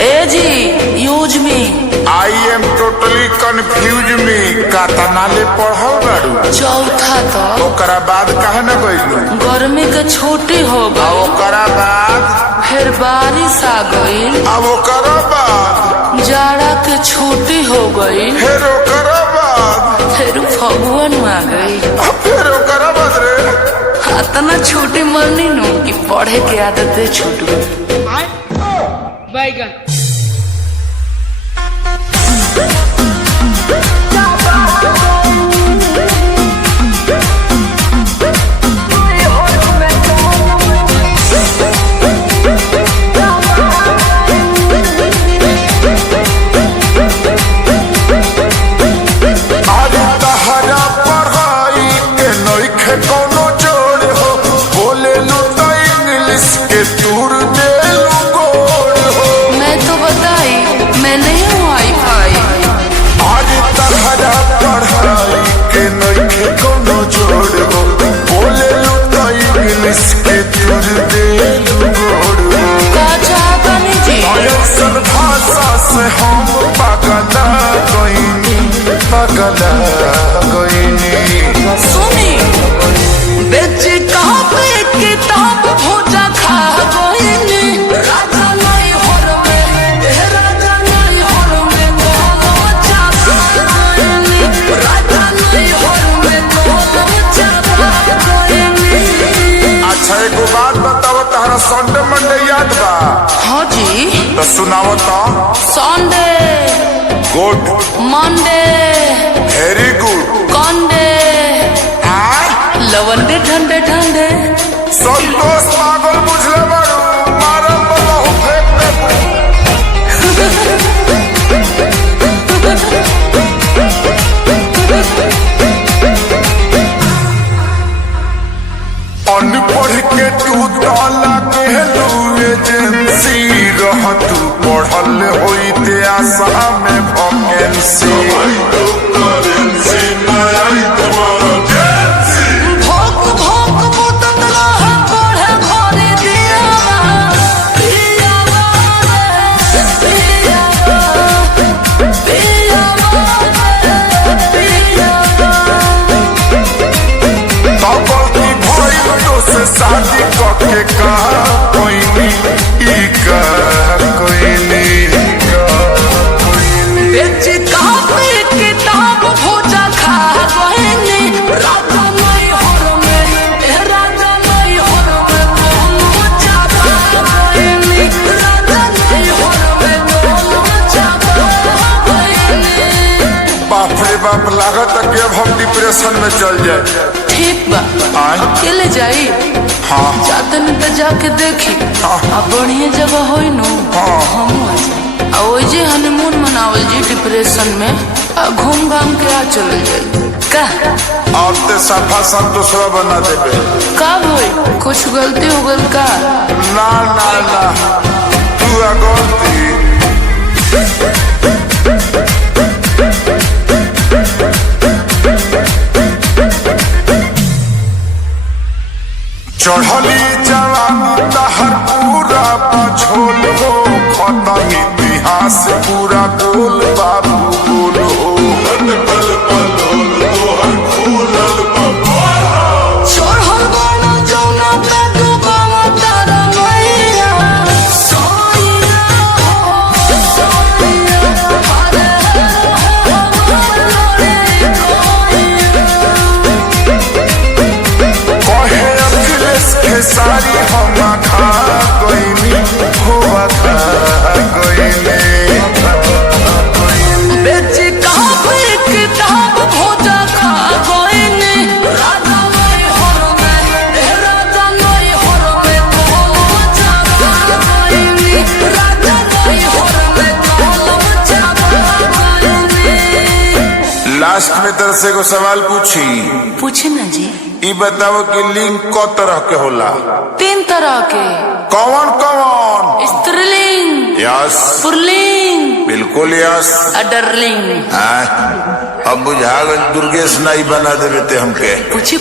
ए जी use me. I am totally confuse में का तनाले पढ़ल बाड़ू। चौथा तो ओकरा बाद काहे न गइलू? गर्मी के छुट्टी हो गई। ओकरा बाद फिर बारिश आ गई। अब ओकरा बाद जाड़ा के छुट्टी हो गई। फिर ओकरा बाद फिर फगुन आ गई। फिर ओकरा बाद रे इतना छुट्टी मरनी नु कि पढ़े के आदतें छूट गई। बैगन कोनो जोड़ हो बोले लो तो इंग्लिश के टूर दे लो गोड़ हो। मैं तो बताई मैं नहीं हूँ वाईफाई। आज तहरा पढ़ाई के नहीं कोनो जोड़ हो बोले लो तो इंग्लिश के टूर दे लो गोड़ हो। का चाहता नहीं जी असल भाषा से हम पगला गईनी पगला गईनी। सुनी बेच कहाँ पे किताब भूजा खा गईनी। राजा नहीं होर में राजा नहीं होर में गोलम चापा गईनी। राजा नहीं होर में गोलम चापा गईनी। अच्छा एगो बात बताओ तहरा संडे मंडे याद बा? हाँ जी तो सुनाओ तो। Sunday good Monday very good कंडे लवंडे ठंडे ठंडे। संतोष पागल बुझले बाड़ू मारम बहु फेंक अनपढ़ के तू ताला कहलू एजेंसी रह तू पढ़ल होइते आशा में वैकेंसी। शादी करके कहा कोई नहीं का कोई नहीं बेच कहाँ पे किताब भूजा खा गईनी। राजा नहीं होर में राजा नहीं होर में गोलम चापा गईनी। राजा नहीं होर में गोलम चापा गईनी। बाप रे बाप लागत कि अब हम डिप्रेशन में चल जाए। ठीक बा अकेले जाई। हाँ जाते नहीं तो जाके देखी। हाँ। अब बढ़िया जगह होई नु हाँ। हम ओजे हनीमून मनावल जी डिप्रेशन में घूम घाम के आ चल जाए का। अब ते सफा संतोषवा बना देबे का होई कुछ गलती हो गल का? ना ना ना तू गलती चढ़ली जवानी तहर पूरा पछोल हो खत्म इतिहास पूरा गोल बाबू गोल हो। चढ़ल बाड़ा जौना पे डूबावा तारा मैया। सोइया हो सोइया अरे कहे अखिलेश खेसारी हम खा गईनी हो खा गईनी। बेच कहाँ पे किताब भूजा खा गईनी। राजा नहीं होर में राजा नहीं होर में गोलम चापा गईनी। राजा नहीं होर में गोलम चापा गईनी। लास्ट में तरह से को सवाल पूछे ना जी। ई बताओ कि लिंग क तरह के होला? 3 तरह के। कौन कौन? स्त्रीलिंग यस पुल्लिंग बिल्कुल यस अडरलिंग। अब बुझा गल दुर्गेश नाई बना देवे ते हमके। पूछी